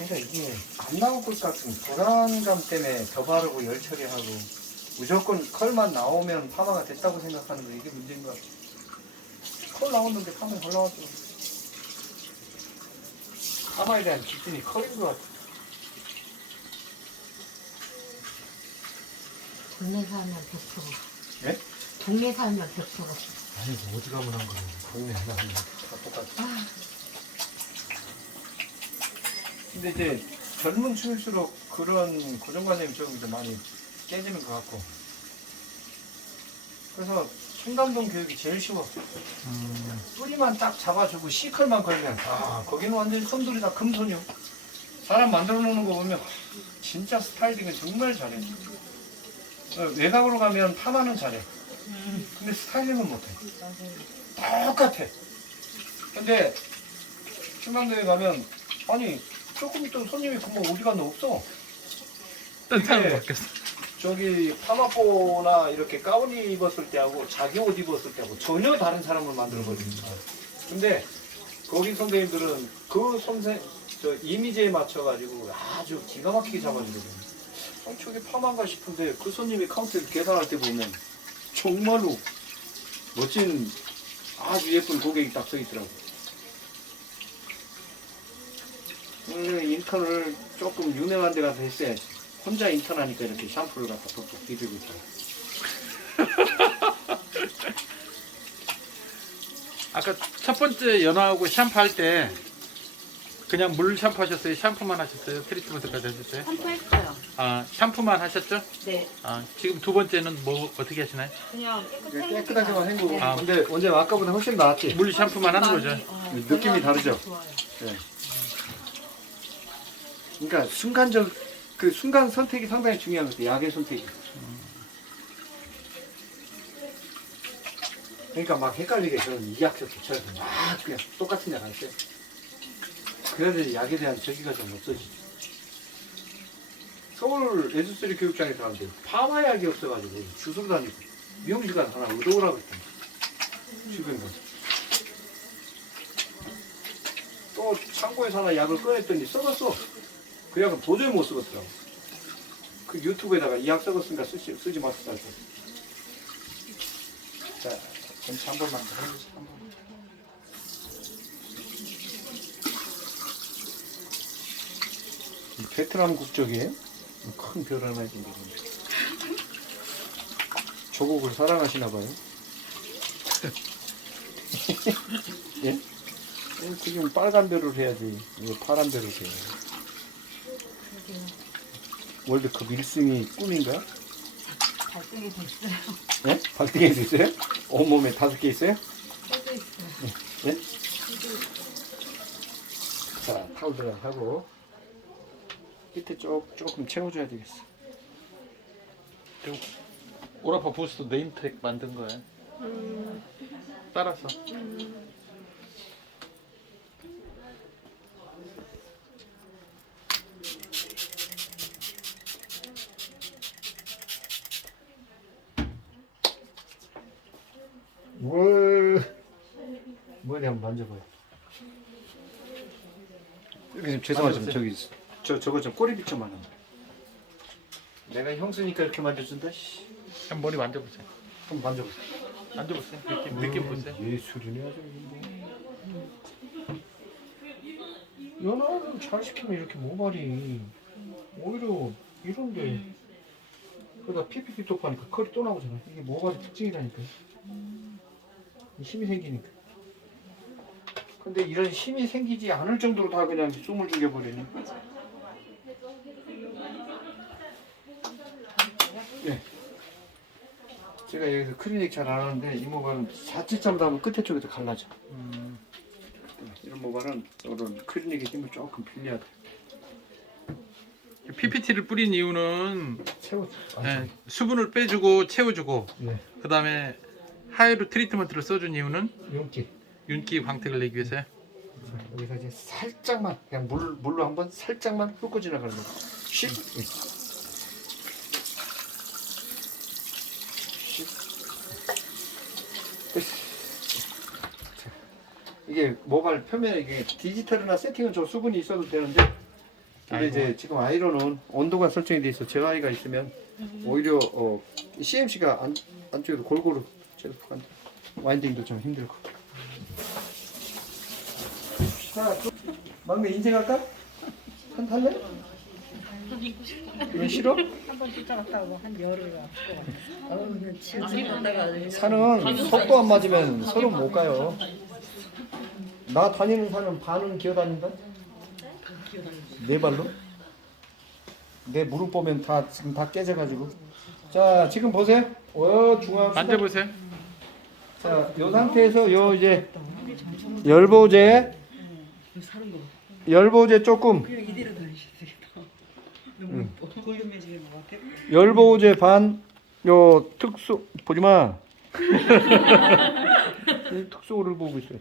그러니까 이게 안 나올 것 같은 불안감 때문에 더 바르고 열 처리하고 무조건 컬만 나오면 파마가 됐다고 생각하는 거 이게 문제인 것 같아. 컬 나오는데 파마 올라왔어. 파마에 대한 기준이 컬인 것 같아. 동네 살면 100%. 예? 동네 살면 100%. 아니 뭐 어디 가면 한 거야. 동네 하나 하나 다 똑같아. 근데 이제 젊은 층일수록 그런 고정관념이 조금 이제 많이 깨지는 것 같고. 그래서 순감동 교육이 제일 쉬워. 뿌리만 딱 잡아주고 시컬만 걸면 아 거기는 완전히 선돌이다 금손이요. 사람 만들어 놓는 거 보면 진짜 스타일링은 정말 잘해. 어, 외곽으로 가면 파마는 잘해. 근데 스타일링은 못해. 똑같아. 근데 신강동에 가면 아니 조금 있던 손님이 그뭐 어디 갔나 없어. 딴 사람 이게 바뀌었어. 저기 파마포나 이렇게 가운 입었을 때하고 자기 옷 입었을 때하고 전혀 다른 사람을 만들어 버립니다. 근데 거기 선생님들은 그 선생 저 이미지에 맞춰 가지고 아주 기가 막히게 잡아주거든요. 어, 저게 파마인가 싶은데 그 손님이 카운터에서 계산할 때 보면 정말로 멋진 아주 예쁜 고객이 딱 서 있더라고. 오늘 인턴을 조금 유명한 데 가서 했어야지. 혼자 인턴하니까 이렇게 샴푸를 갖다 톡톡 비비고 있다. 아까 첫 번째 연화하고 샴푸 할 때 그냥 물 샴푸 하셨어요? 샴푸만 하셨어요? 트리트먼트까지 하셨어요? 샴푸했어요. 아 샴푸만 하셨죠? 네. 아 지금 두 번째는 뭐 어떻게 하시나요? 그냥 깨끗하게. 깨끗하게만 헹구고. 아. 근데 언제 아까보다 훨씬 나았지? 물 샴푸만 하는 거죠? 어, 느낌이 다르죠? 좋아요. 그러니까 순간적 그 순간 선택이 상당히 중요한 것 같아. 약의 선택이. 그러니까 막 헷갈리게 저는 이 약저 붙여서 막 그냥 똑같은 약 할 때. 그래야지 약에 대한 저기가 좀 없어지죠. 서울 에즈스리 교육장에 들어갔는데 파마약이 없어가지고 주소로 다니고 미용실 가서 하나 얻어오라고 했더니 주변 가서 또 창고에서 하나 약을 꺼냈더니 썩었어. 그 약은 도저히 못 쓰겠더라고. 그 유튜브에다가 이약 썩었으니까 쓰지, 쓰지 마세요. 자, 전체 한 번만 더 해주세요. 한 번만. 이 베트남 국적이에요? 큰별 하나 있는 게 조국을 사랑하시나 봐요. 예? 어, 지금 빨간 별을 해야지. 이거 파란 별을 해요. 월드컵 1승이 꿈인가? 발등이 됐어요. 예? 박등에도 있어요? 온몸에 다섯 개 있어요? 써도 있어요. 예? 자, 타올 들어 하고 밑에 쪽, 조금 채워줘야 되겠어. 오라파 부스도 네임택 만든 거예요. 따라서. 뭘 한번 만져봐요. 여기 좀 죄송하지만 저기 저 저거 좀 꼬리 비춰만 하면. 내가 형수니까 이렇게 만져준다. 씨. 한번 머리 만져보세요. 한번 만져보세요. 만져보세요. 느낌, 느낌 보세요. 예술이네 아주. 연하를 잘 시키면 이렇게 모발이 오히려 이런데 그러다 피피피 똑하니까 컬이 또 나오잖아. 이게 모발의 특징이라니까. 힘이 생기니까. 근데 이런 힘이 생기지 않을 정도로 다 그냥 숨을 죽여버리네. 예. 제가 여기서 클리닉 잘 안 하는데 이 모발은 자칫 잘못하면 끝에 쪽에서 갈라져. 음, 이런 모발은 이런 클리닉의 힘을 조금 빌려야 돼. PPT를 뿌린 이유는 채워. 예, 수분을 빼주고 채워주고 네. 그 다음에 하이로 트리트먼트를 써준 이유는 윤기. 윤기 광택을 내기 위해서요. 여기서 이제 살짝만 그냥 물 물로 한번 살짝만 훑고 지나가는 거. 씩. 예. 씩. 됐어. 자, 이게 모발 표면에 이게 디지털이나 세팅은 좀 수분이 있어도 되는데 근데 이제 지금 아이론은 온도가 설정이 돼 있어. 제어하기가 있으면 오히려 어, CMC가 안, 안쪽에도 골고루. 와인딩도 좀 힘들고. 자, 또 막내 인증할까? 한 탈래? 왜 싫어? 한번 쫓아갔다고 한 열흘 왔고. 어우, 나 지금 갔다가 산은 속도 안 맞으면 서로 못 가요. 나 다니는 산은 반은 기어 다닌다. 네 발로? 내 무릎 보면 다 지금 다 깨져가지고. 자 지금 보세요. 어 중앙. 만져보세요. 자, 요 상태에서 요 이제 열보제 열보제 조금 열보제 반 요 특수 보지 마. 이 특수를 보고 있어요.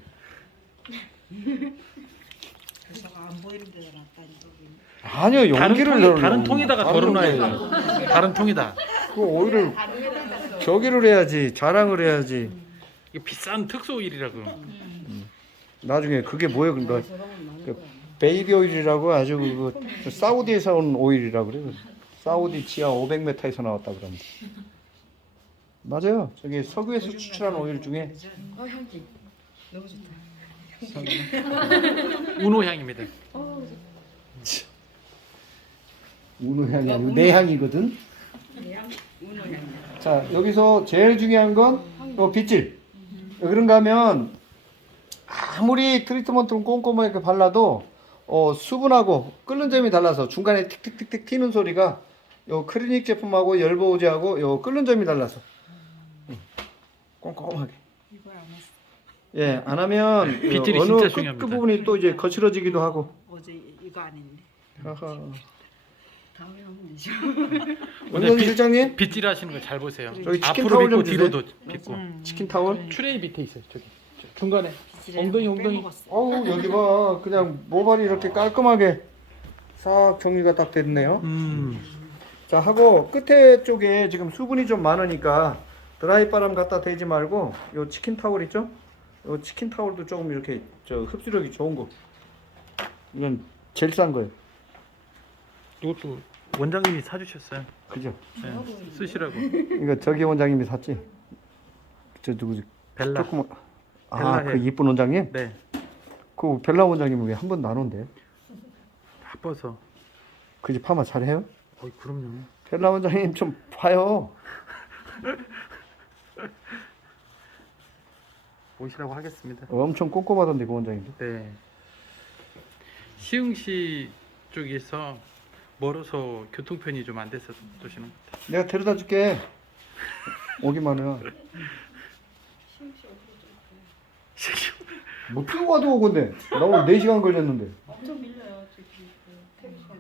아니요 다른 연기를 통에. 다른 통에다가 덜어놔야 돼. 다른 통에다. 그 오일을 저기를 해야지 자랑을 해야지. 이게 비싼 특수 오일이라고. 나중에 그게 뭐예요? 그러니까 그 베이비 오일이라고 아주 그 사우디에서 온 오일이라고 그래요. 사우디 지하 500m에서 나왔다 그럽니다. 맞아요. 저기 석유에서 추출한 오일 중에 어, 향기. 너무 좋다. 운호 향입니다. 우노 향이 아니고 내 향이거든. 자 여기서 제일 중요한 건요 빗질. 왜 그런가 하면 아무리 트리트먼트를 꼼꼼하게 발라도 어, 수분하고 끓는 점이 달라서 중간에 틱틱틱틱 튀는 소리가 요 크리닉 제품하고 열보우제하고 요 끓는 점이 달라서 음, 꼼꼼하게. 예, 안 하면 빗질이 어느 진짜 끝, 중요합니다. 끝 부분이 또 이제 거칠어지기도 하고. 어제 이거 안 했네. 하하. 다음에 하면 되죠. 원장님 빗- 실장님 빗질 하시는 거 잘 보세요. 저기 치킨 앞으로 타월 좀 빗고 주세요. 뒤로도 빗고. 치킨 타월. 트레이 밑에 있어요. 저기 저 중간에 엉덩이 엉덩이. 어우 여기 봐 그냥 모발이 이렇게 깔끔하게 싹 정리가 딱 됐네요 음. 자 하고 끝에 쪽에 지금 수분이 좀 많으니까 드라이 바람 갖다 대지 말고 요 치킨 타월 있죠 요 치킨 타월도 조금 이렇게 저 흡수력이 좋은 거 이건 제일 싼 거예요 이것도 원장님이 사주셨어요. 그죠 네, 쓰시라고. 이거 저기 원장님이 샀지 저 누구지 벨라. 조금 벨라 아그 해. 이쁜 원장님 네. 그 벨라 원장님은 왜 한 번도 안 온대 바빠서. 그 집 파마 잘해요 어이 그럼요. 벨라 원장님 좀 봐요 오시라고 하겠습니다. 엄청 꼼꼼하던데 그 원장님도 네. 시흥시 쪽에서 멀어서 교통편이 좀 안 돼서 도시는 것 같아요. 내가 데려다 줄게 오기만 해 요뭐 피고 가도 오건데 나 오늘 4시간 걸렸는데 엄청 밀려요. 저기 그 태국선에.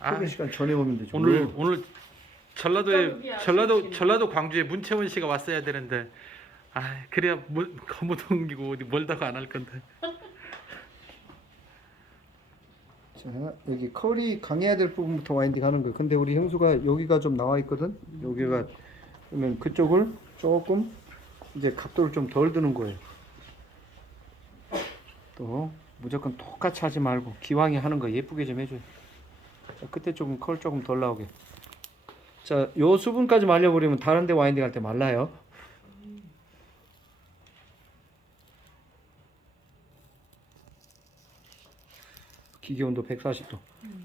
아, 3시간 전에 오면 되지 오늘 뭐. 오늘 전라도에 전라도 전라도 광주에 문채원 씨가 왔어야 되는데 아 그래야 뭐, 거못 옮기고 어디 멀다고 안 할 건데 자 여기 컬이 강해야 될 부분부터 와인딩 하는 거예요 근데 우리 형수가 여기가 좀 나와 있거든 여기가 그러면 그쪽을 조금 이제 각도를 좀 덜 드는 거예요 또 무조건 똑같이 하지 말고 기왕에 하는 거 예쁘게 좀 해줘요 자 끝에 조금 컬 조금 덜 나오게 자 요 수분까지 말려버리면 다른 데 와인딩 할 때 말라요 기계 온도 140도.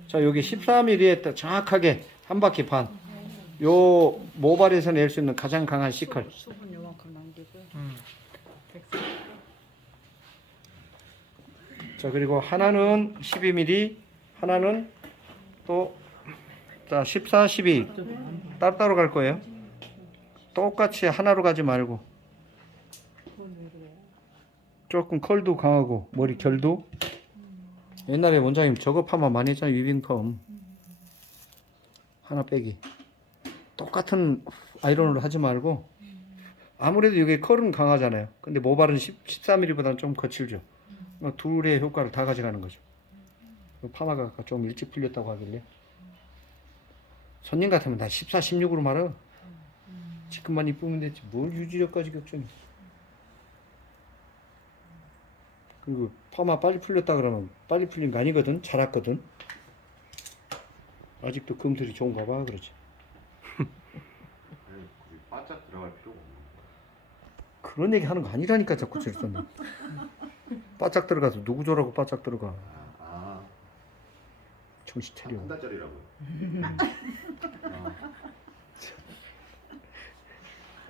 자, 여기 14mm에 딱 정확하게 한 바퀴 반. 요 모발에서 낼 수 있는 가장 강한 시컬. 수분 요만큼 남기고. 음. 자, 그리고 하나는 12mm, 하나는 또 자, 14, 12 따로따로 갈 거예요. 똑같이 하나로 가지 말고. 조금 컬도 강하고 머리 결도. 옛날에 원장님 저거 파마 많이 했잖아요 위빙펌 하나 빼기. 똑같은 아이론으로 하지 말고. 아무래도 이게 컬은 강하잖아요. 근데 모발은 10, 14mm보다는 좀 거칠죠. 어, 둘의 효과를 다 가져가는 거죠 그 파마가 아까 좀 일찍 풀렸다고 하길래 손님 같으면 나 14, 16으로 말아 지금만 이쁘면 됐지 뭘 유지력까지 걱정해 그리고 파마 빨리 풀렸다 그러면 빨리 풀린 거 아니거든. 자랐거든. 아직도 금슬이 좋은가 봐 그러지. 굳이 바짝 들어갈 필요가 없는 그런 얘기 하는 거 아니라니까 자꾸 저랬더니. 바짝 들어가서 누구 줘라고 바짝 들어가. 아, 정신 아, 차려. 한 달짜리라고.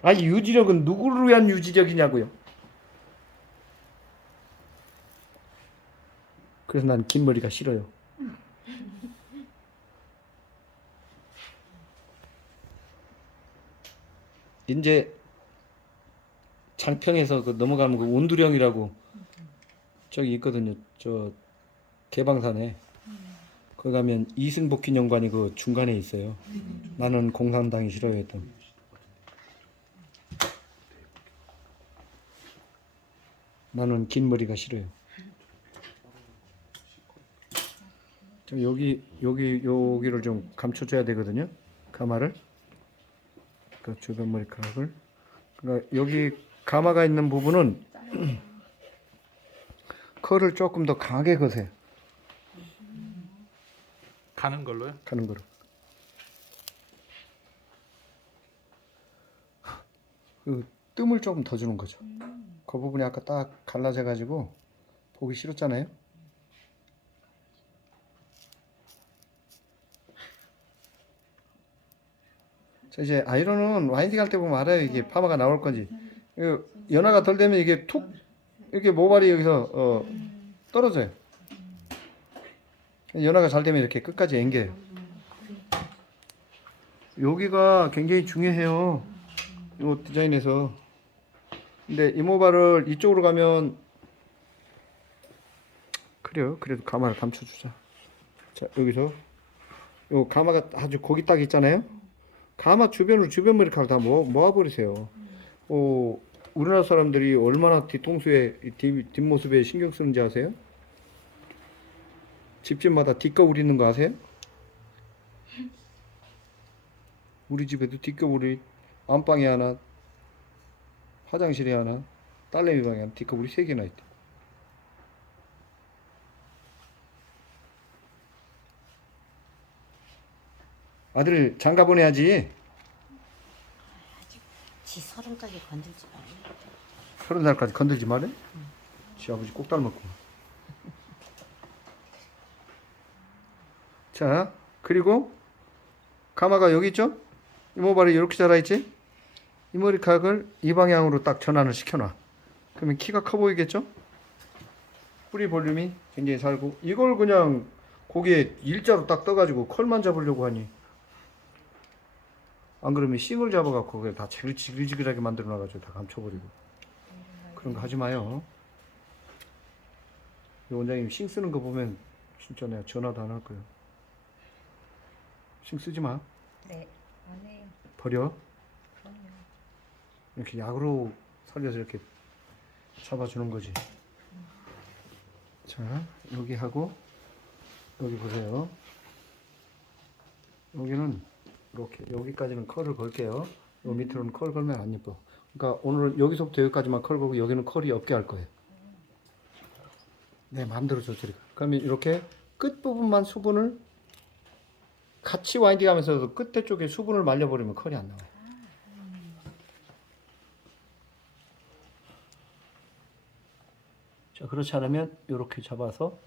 아니 유지력은 누구를 위한 유지력이냐고요? 그래서 난 긴 머리가 싫어요. 이제 장평에서 그 넘어가면 그 온두령이라고 저기 있거든요. 저 개방산에 거기 가면 이승복 기념관이 그 중간에 있어요. 나는 공산당이 싫어요 했던. 나는 긴 머리가 싫어요. 좀 여기 여기 여기를 좀 감춰줘야 되거든요. 가마를 그 주변 머리카락을 그러니까 여기 가마가 있는 부분은 컬을 조금 더 강하게 거세요. 가는 걸로요? 가는 거로. 그 뜸을 조금 더 주는 거죠. 그 부분이 아까 딱 갈라져 가지고 보기 싫었잖아요. 자 이제 아이론은 와인딩 할 때 보면 알아요 이게 파마가 나올 건지 이거 연화가 덜 되면 이게 툭 이렇게 모발이 여기서 어, 떨어져요. 연화가 잘 되면 이렇게 끝까지 앵겨요. 여기가 굉장히 중요해요. 이 디자인에서. 근데 이모발을 이쪽으로 가면 그래요. 그래도 가마를 감춰주자. 자 여기서 요 가마가 아주 거기 딱 있잖아요. 가마 주변으로 주변 머리카락 다 모아, 모아버리세요. 어, 우리나라 사람들이 얼마나 뒤통수에 이 뒷, 뒷모습에 신경 쓰는지 아세요? 집집마다 뒷거울 있는 거 아세요? 우리 집에도 뒷거울이 안방에 하나, 화장실에 하나, 딸내미 방에 하나 뒷거울이 세 개나 있대. 아들 장가 보내야지. 지 서른까지 건들지 말고 서른 살까지 건들지 말래. 지 아버지 꼭 닮았고. 자, 그리고 가마가 여기 있죠? 이모발이 이렇게 자라있지? 이 머리카락을 이 방향으로 딱 전환을 시켜놔. 그러면 키가 커 보이겠죠? 뿌리 볼륨이 굉장히 살고 이걸 그냥 고기에 일자로 딱 떠가지고 컬만 잡으려고 하니 안 그러면 싱을 잡아갖고 그냥 다 지글지글하게 만들어 놔가지고 다 감춰버리고 그런 거 하지 마요. 이 원장님 싱 쓰는 거 보면 진짜 내가 전화도 안 할 거예요. 싱 쓰지 마. 네, 안 해요. 버려. 그럼요. 이렇게 약으로 살려서 이렇게 잡아주는 거지. 자, 여기 하고 여기 보세요. 여기는 이렇게 여기까지는 컬을 걸게요. 요 밑으로는 컬 걸면 안 예뻐. 그러니까 오늘은 여기서부터 여기까지만 컬 걸고 여기는 컬이 없게 할 거예요. 내 마음대로 조절해. 그러면 이렇게 끝 부분만 수분을 같이 와인딩 하면서도 끝에 쪽에 수분을 말려버리면 컬이 안 나와요. 자, 그렇지 않으면 이렇게 잡아서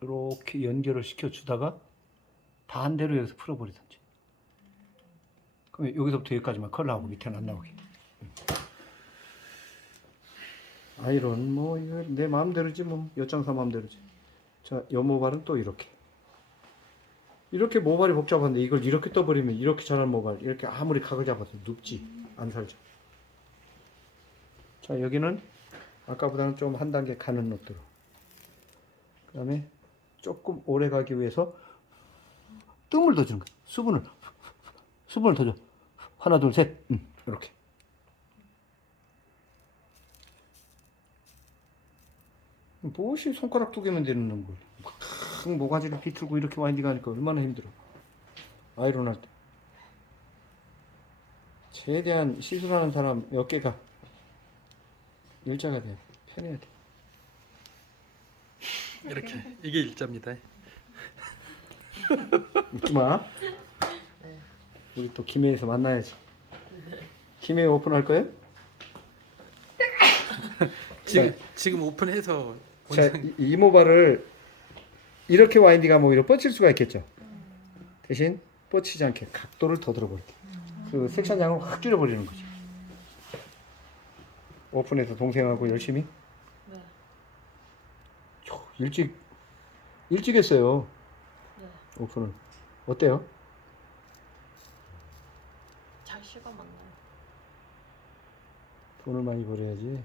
이렇게 연결을 시켜 주다가 반대로 여기서 풀어버리든지. 그러면 여기서부터 여기까지만 컬 나오고 밑에는 안 나오게. 아이런 뭐 이거 내 마음대로지 뭐 엿장사 마음대로지. 자, 여 모발은 또 이렇게. 이렇게 모발이 복잡한데 이걸 이렇게 떠버리면 이렇게 자란 모발 이렇게 아무리 각을 잡아도 눕지 안 살죠. 자 여기는 아까보다는 좀 한 단계 가는 롯데로 그 다음에 조금 오래 가기 위해서 뜸을 더 주는 거야. 수분을. 수분을 더 줘. 하나 둘 셋. 음, 이렇게. 무엇이 손가락 두 개면 되는 걸 큰 모가지를 비틀고 이렇게 와인딩 하니까 얼마나 힘들어. 아이론 할 때. 최대한 시술하는 사람 몇 개가 일자가 돼. 편해야 돼. 이렇게. 이게 일자입니다. 웃지 마. 우리 또 김해에서 만나야지. 김해 오픈할 거예요? 지금 지금 오픈해서 자, 원장 이- 이 모발을 이렇게 와인딩하면 오히려 뻗칠 수가 있겠죠. 대신 뻗치지 않게 각도를 더 들어버릴게. 그 섹션 양을 확 줄여버리는 거죠. 오픈해서 동생하고 열심히. 네. 초, 일찍 일찍 했어요. 네. 오픈을 어때요? 잘 시간 많나요? 돈을 많이 벌어야지.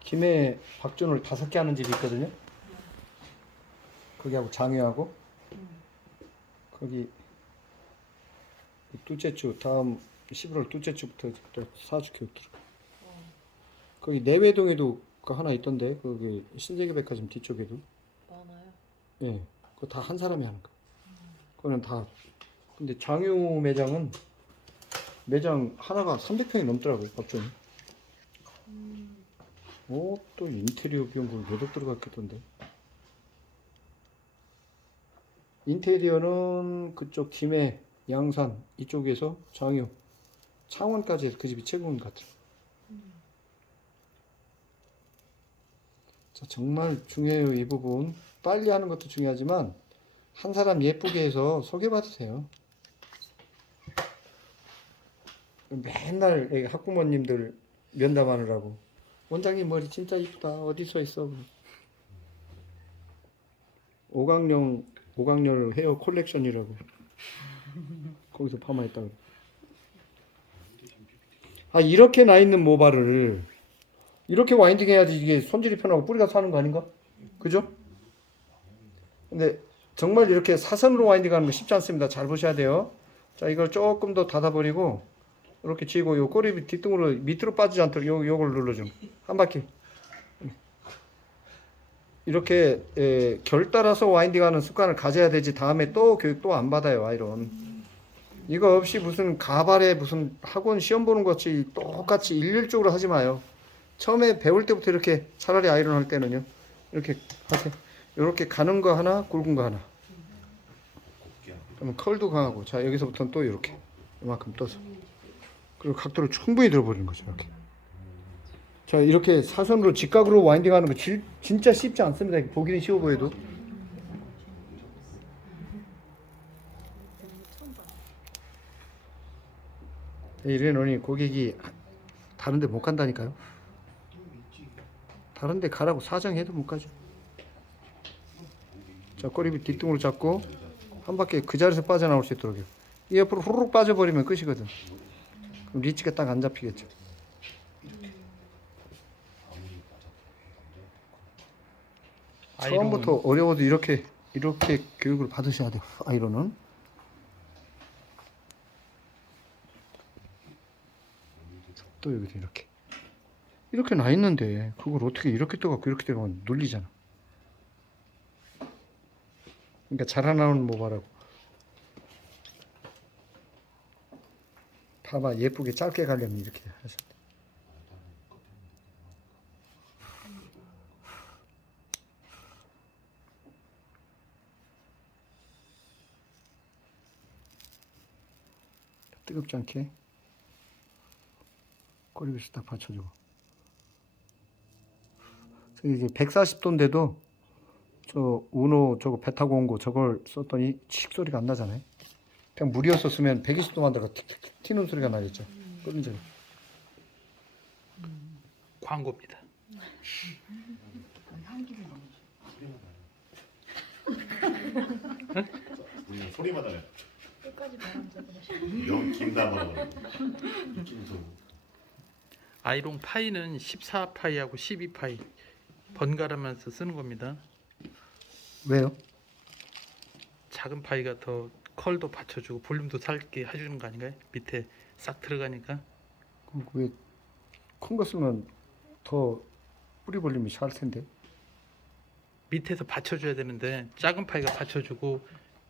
김해 박준을 다섯 개 하는 집이 있거든요. 거기하고 장유하고 거기 둘째 주 다음 11월 둘째 주부터 또 사주 교육 들어. 거기 내외동에도 그 하나 있던데 거기 신세계 백화점 뒤쪽에도 많아요. 예, 그거 다 한 사람이 하는 거. 그거는 다. 근데 장유 매장은 매장 하나가 300평이 넘더라고요, 박종이. 오, 또 인테리어 비용금 몇억 들어갔겠던데. 인테리어는 그쪽 김해, 양산 이쪽에서 장유, 창원까지 해서 그 집이 최고인 것 같아요. 자, 정말 중요해요, 이 부분. 빨리 하는 것도 중요하지만 한 사람 예쁘게 해서 소개받으세요. 맨날 학부모님들 면담하느라고 원장님 머리 진짜 이쁘다 어디서 했어? 오강령 오강렬 헤어 콜렉션이라고 거기서 파마했다 그래. 아 이렇게 나 있는 모발을 이렇게 와인딩 해야지 이게 손질이 편하고 뿌리가 사는 거 아닌가? 그죠? 근데 정말 이렇게 사선으로 와인딩 하는 거 쉽지 않습니다. 잘 보셔야 돼요. 자, 이걸 조금 더 닫아버리고 이렇게 쥐고 요 꼬리 뒤뚱으로 밑으로 빠지지 않도록 요 요걸 눌러줘. 한 바퀴. 이렇게 에, 결 따라서 와인딩 하는 습관을 가져야 되지 다음에 또 교육 또 안 받아요 아이론 이거 없이 무슨 가발에 무슨 학원 시험 보는 것 같이 똑같이 일률적으로 하지 마요 처음에 배울 때부터 이렇게 차라리 아이론 할 때는요. 이렇게 하세요 이렇게 가는 거 하나 굵은 거 하나. 그러면 컬도 강하고. 자 여기서부터는 또 이렇게. 이만큼 떠서. 그리고 각도를 충분히 들어버리는 거죠 이렇게. 자 이렇게 사선으로 직각으로 와인딩 하는 거 질- 진짜 쉽지 않습니다. 보기는 쉬워 보여도. 이래놓으니 고객이 다른 데 못 간다니까요 다른 데 가라고 사정해도 못 가죠 자 꼬리비 뒤뚱으로 잡고 한 바퀴 그 자리에서 빠져나올 수 있도록 해요 이 옆으로 후루룩 빠져버리면 끝이거든 그럼 리치가 딱 안 잡히겠죠 처음부터 어려워도 이렇게 이렇게 교육을 받으셔야 돼요. 아이론은. 또 여기도 이렇게. 이렇게 나 있는데 그걸 어떻게 이렇게 떠갖고 이렇게 되면 눌리잖아. 그러니까 자라나오는 모발하고. 봐봐 예쁘게 짧게 가려면 이렇게. 돼. 뜨겁지 않게 꼬리빗을 딱 받쳐주고 이제 140도인데도 저 우노 저거 배 타고 온 거 저걸 썼더니 칙 소리가 안 나잖아요. 그냥 물이었었으면 120도 만 들어 틱틱틱 튀는 소리가 나겠죠. 끓는 전에 광고입니다. 우리는 소리만 하네. 영 김담하고. 아이롱 파이는 14파이하고 12파이 번갈아면서 쓰는 겁니다. 왜요? 작은 파이가 더 컬도 받쳐주고 볼륨도 살게 해주는 거 아닌가요? 밑에 싹 들어가니까 왜큰 거 쓰면 더 뿌리 볼륨이 잘 텐데 밑에서 받쳐줘야 되는데 작은 파이가 받쳐주고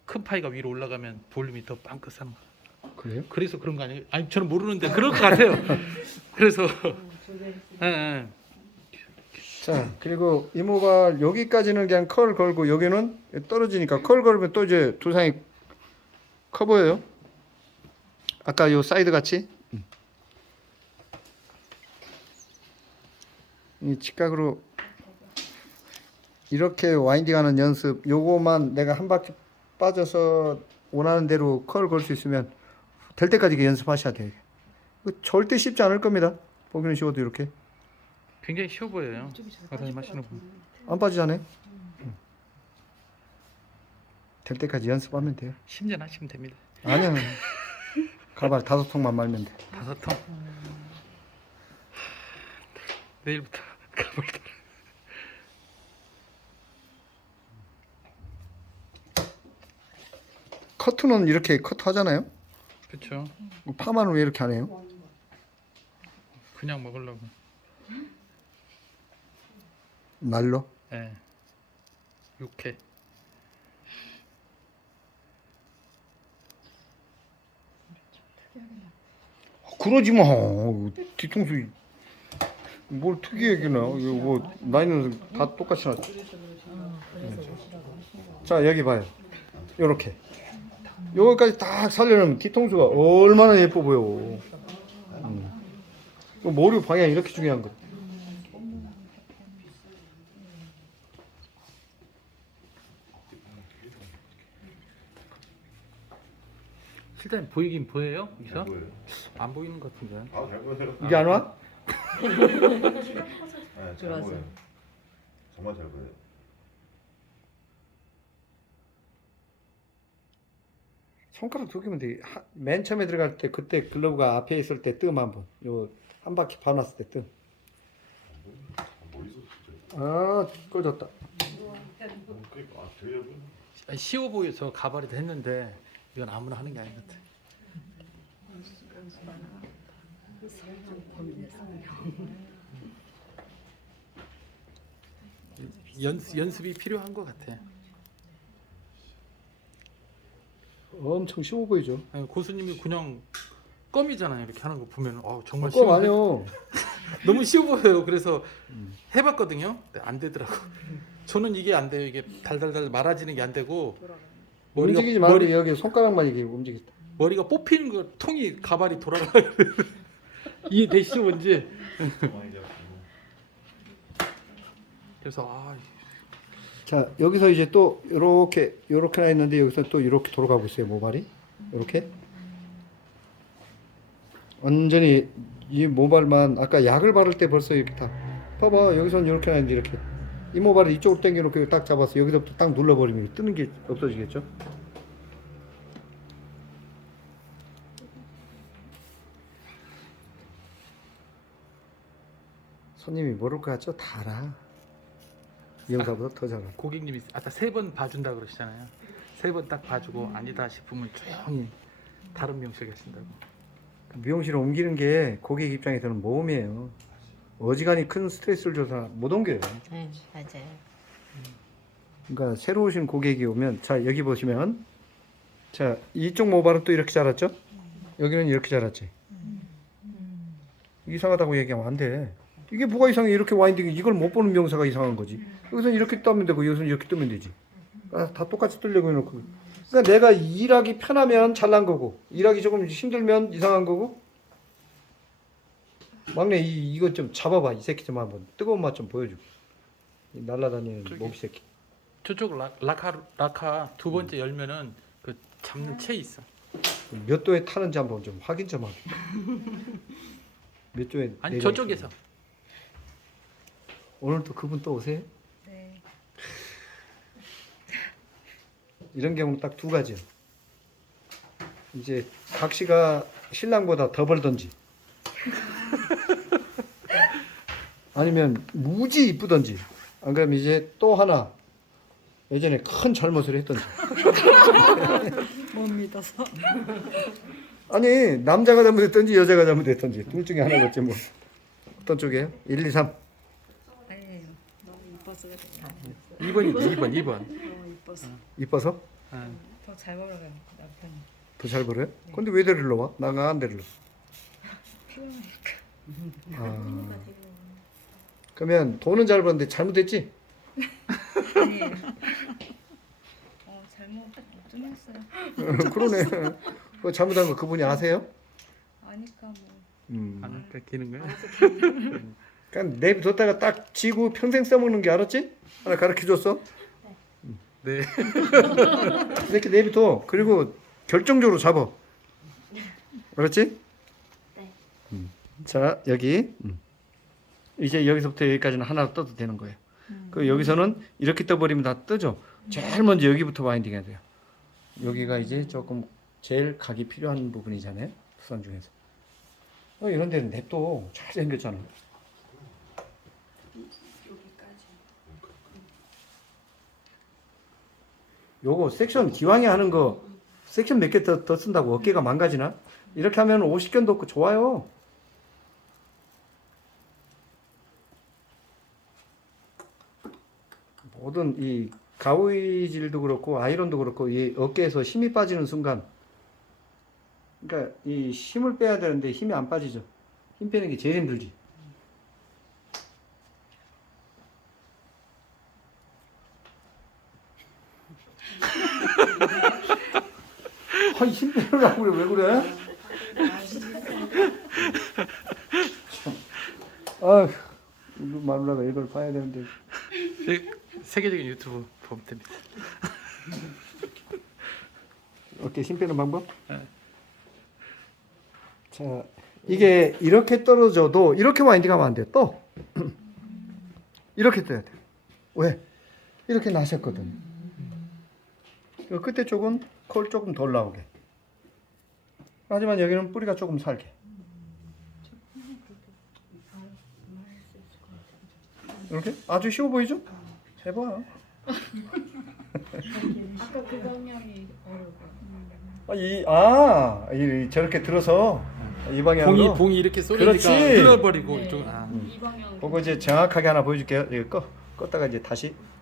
큰 파이가 위로 올라가면 볼륨이 더 빵긋하는 거. 그래요? 그래서 그런 거 아니에요? 아니 저는 모르는데 그럴 것 같아요. 그래서 예, 예. 자 그리고 이모발 여기까지는 그냥 컬 걸고 여기는 떨어지니까 컬 걸으면 또 이제 두상이 커 보여요. 아까 요 사이드 같이 음. 이 직각으로 이렇게 와인딩하는 연습 요거만 내가 한 바퀴 빠져서 원하는 대로 컬 걸 수 있으면 될 때까지 연습하셔야 돼요. 절대 쉽지 않을 겁니다. 보기는 쉬워도 이렇게 굉장히 쉬워 보여요. 과장님 하시는 분. 안 빠지잖아요. 음. 될 때까지 연습하면 돼요. 10년 하시면 됩니다. 아니야. 가발 다섯 통만 말면 돼. 다섯 통. 내일부터 가볼 때. 커트는 이렇게 커트 하잖아요. 그렇죠. 파마는 왜 이렇게 안 해요? 그냥 먹으려고. 날로? 예. 육회. 그러지 마. 뒤통수 뭘 특이하게나. 이거 뭐 나이는 다 똑같이 났죠. 자 여기 봐요. 요렇게. 요거까지 딱 살려놓으면 뒤통수가 얼마나 예뻐 보여. 음. 그 머리 방향 이렇게 중요한 거. 실장님 보이긴 보여요? 여기서? 잘 보여요. 안 보이는 것 같은데. 아, 잘 보여요. 이게 안 와? 네, 잘 보여요. 정말 잘 보여요. 손가락 두 개면 돼. 하- 맨 처음에 들어갈 때 그때 글러브가 앞에 있을 때 뜸 한번. 요 한 바퀴 반왔을 때 뜸. 아, 진짜. 아 꺼졌다. 어, 그러니까 아, 되게. 아니, 쉬워 보여서 가발이도 했는데 이건 아무나 하는 게 아닌 것 같아. 연습 연습이 필요한 것 같아. 엄청 쉬워 보이죠? 아니, 고수님이 그냥 껌이잖아요. 이렇게 하는 거 보면 어, 정말 껌 쉬운데 아니요. 너무 쉬워 보여요. 그래서 해봤거든요. 근데 안 되더라고. 저는 이게 안 돼요. 이게 달달달 말아지는 게 안 되고 움직이지 말고 머리, 여기 손가락만 이게 움직였다. 머리가 뽑히는 거 통이 가발이 돌아가요. 이해 되시죠 뭔지? 많이 잡고. 그래서 아 자 여기서 이제 또 이렇게 이렇게 나 있는데 여기서 또 이렇게 돌아가고 있어요 모발이 이렇게 완전히 이 모발만 아까 약을 바를 때 벌써 이렇게 다 봐봐 여기서는 이렇게 나 있는데 이렇게 이 모발을 이쪽으로 당겨 놓고 딱 잡아서 여기서부터 딱 눌러버리면 뜨는 게 없어지겠죠? 손님이 모를 것 같죠? 다 알아. 이 영사보다 더잘 알아. 고객님이 아까 세 번 봐준다 그러시잖아요. 세 번 딱 봐주고 아니다 싶으면 조용히 다른 명식에 하신다고. 미용실을 옮기는 게 고객 입장에서는 모험이에요. 어지간히 큰 스트레스를 줘서 못 옮겨요. 네, 맞아요. 그러니까 새로 오신 고객이 오면 자 여기 보시면 자 이쪽 모발은 또 이렇게 자랐죠? 여기는 이렇게 자랐지. 이상하다고 얘기하면 안 돼. 이게 뭐가 이상해? 이렇게 와인딩 이걸 못 보는 명사가 이상한 거지. 여기서는 이렇게 뜨면 되고 여기서는 이렇게 뜨면 되지. 아, 다 똑같이 뜨려고 해놓고. 그러니까 내가 일하기 편하면 잘난 거고 일하기 조금 힘들면 이상한 거고. 막내 이 이거 좀 잡아봐 이 새끼 좀 한번 뜨거운 맛 좀 보여줘. 이 날라다니는 저기. 몸 새끼. 저쪽 라, 라카 라카 두 번째 열면은 그 잡는 채 있어. 몇 도에 타는지 한번 좀 확인 좀 하게. 몇 도에? 아니 내려 저쪽에서? 오늘 또 그분 또 오세요? 네. 이런 경우는 딱 두 가지요. 이제 각 씨가 신랑보다 더 벌던지, 아니면 무지 이쁘던지, 안 그러면 이제 또 하나 예전에 큰 잘못을 했던지. 못 믿어서. 아니 남자가 잘못했던지 여자가 잘못했던지 둘 중에 하나겠지 뭐. 어떤 쪽이에요? 1, 2, 3. 다 2번이지 2번 2번. 너무 이뻐서. 이뻐서? 아, 더잘 벌어요 남편이. 더 잘 벌어요? 근데 왜 데리러 와? 나가 안 데리러. 아. 그러면 돈은 잘 버는데 잘못했지? 아니에요. 어 잘못 좀 했어요. 그러네. 그 잘못한 거 그분이 아세요? 아니까 뭐. 음. 안 깎이는 거야? 그냥 내비뒀다가 딱 지고 평생 써먹는 게 알았지? 하나 가르쳐 줬어? 네. 이렇게 내비둬. 그리고 결정적으로 잡아. 알았지? 네. 음. 자 여기 음. 이제 여기서부터 여기까지는 하나 떠도 되는 거예요. 그 여기서는 이렇게 떠버리면 다 뜨죠. 제일 먼저 여기부터 바인딩 해야 돼요. 여기가 이제 조금 제일 각이 필요한 부분이잖아요. 수선 중에서. 어, 이런 데는 냅둬. 잘 생겼잖아. 요거 섹션 기왕에 하는 거 섹션 몇 개 더 더 쓴다고 어깨가 망가지나? 이렇게 하면 50견도 없고 좋아요. 모든 이 가위질도 그렇고 아이론도 그렇고 이 어깨에서 힘이 빠지는 순간 그러니까 이 힘을 빼야 되는데 힘이 안 빠지죠. 힘 빼는 게 제일 힘들지. 아니 힘 빼려고 그래 왜 그래? 참. 아휴 이거 마누라가 이걸 봐야 되는데 세- 세계적인 유튜브 보면 됩니다. 어깨 힘 빼는 방법? 자, 이게 이렇게 떨어져도 이렇게 와인딩하면 안 돼. 또 이렇게 떠야 돼. 왜? 이렇게 나셨거든. 그 끝에 쪽은 컬 조금 덜 나오게. 하지만 여기는 뿌리가 조금 살게. 이렇게 아주 쉬워 보이죠? 해봐. 아까 그 방향이 어려워. 아, 이, 아, 이, 저렇게 들어서 이 방향으로. 봉이 봉이 이렇게 쏠리니까 그렇지. 흘러버리고 네. 이쪽 아. 이 방향. 그거 이제 정확하게 하나 보여줄게요. 이거 꺼, 껐다가 이제 다시